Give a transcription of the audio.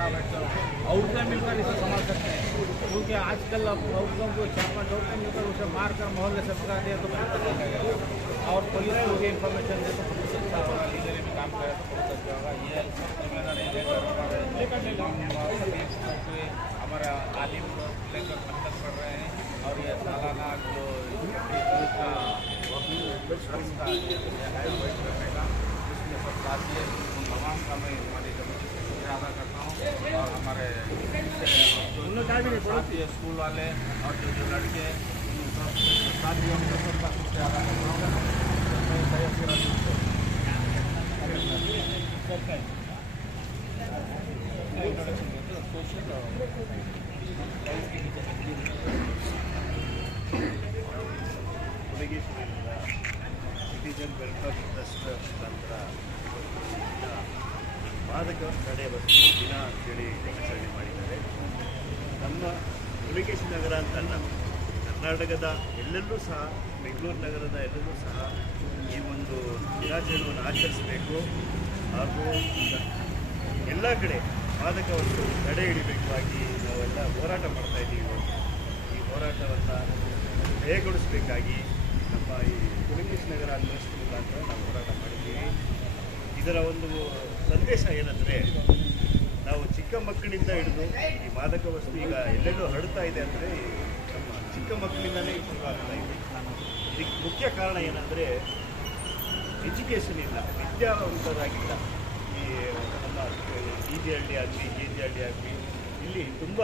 साहब बैठकर औरतें मिलकर इसे संभाल सकते हैं, क्योंकि आजकल अब औरतों को 4-5 औरतें मिलकर उसे मार कर मोहल्ले से भगा दिया तो बहुत अच्छा लगेगा, और पुलिस को भी इन्फॉर्मेशन दे तो बहुत अच्छा होगा, लीगली भी काम करे तो बहुत अच्छा होगा। ये जिम्मेदारी हमारा तालीम लेकर मेहनत कर रहे हैं, और ये सालाना जो का उसमें सब साथी है, उन तमाम का मैं हमारी कमेटी से शुक्रिया अदा करता हूँ, और हमारे साथी स्कूल वाले और जो लड़के साथियों का सबका शुक्रिया अदा करता हूँ। ಸಿಟಿಜನ್ ವೆಲ್ಫೇರ್ ಟ್ರಸ್ಟ್ ಮುಖಾಂತರ ಮಾದಕ ತಡೆ ದಿನ ಅಂತೇಳಿ ಆಚರಣೆ ಮಾಡಿದ್ದಾರೆ. ನಮ್ಮ ಹುಲಿಗೇಶಿ ನಗರ ಅಂತಲ್ಲ, ಕರ್ನಾಟಕದ ಎಲ್ಲೆಲ್ಲೂ ಸಹ, ಬೆಂಗಳೂರು ನಗರದ ಎಲ್ಲೆಲ್ಲೂ ಸಹ ಈ ಒಂದು ದಿನಾಚರಣೆಯನ್ನು ಆಚರಿಸಬೇಕು, ಹಾಗೂ ಎಲ್ಲ ಕಡೆ ಮಾದಕ ವಸ್ತು ತಡೆ ಹಿಡಿಬೇಕಾಗಿ ನಾವೆಲ್ಲ ಹೋರಾಟ ಮಾಡ್ತಾಯಿದ್ದೀವಿ. ಈ ಹೋರಾಟವನ್ನು ಜಯಗೊಳಿಸಬೇಕಾಗಿ ನಮ್ಮ ಈ ಹುಲಿಗೇಶಿ ನಗರ ಟ್ರಸ್ಟ್ ಮುಖಾಂತರ ನಾವು ಹೋರಾಟ ಮಾಡಿದ್ದೀವಿ. ಇದರ ಒಂದು ಸಂದೇಶ ಏನಂದರೆ, ನಾವು ಚಿಕ್ಕ ಮಕ್ಕಳಿಂದ ಹಿಡಿದು ಈ ಮಾದಕ ವಸ್ತು ಈಗ ಎಲ್ಲೆಲ್ಲೋ ಹರಡ್ತಾ ಇದೆ ಅಂದರೆ ನಮ್ಮ ಚಿಕ್ಕ ಮಕ್ಕಳಿಂದಲೇ ಶುರುವಾಗ್ತಾ ಇದೆ. ಇದಕ್ಕೆ ಮುಖ್ಯ ಕಾರಣ ಏನಂದರೆ ಎಜುಕೇಷನ್ ಇಲ್ಲ, ವಿದ್ಯಾವಂತರಾಗಿಲ್ಲ. ಈ ನಮ್ಮ DG ಹಳ್ಳಿ ಆಗಲಿ, KG ಹಳ್ಳಿ ಆಗಲಿ, ಇಲ್ಲಿ ತುಂಬ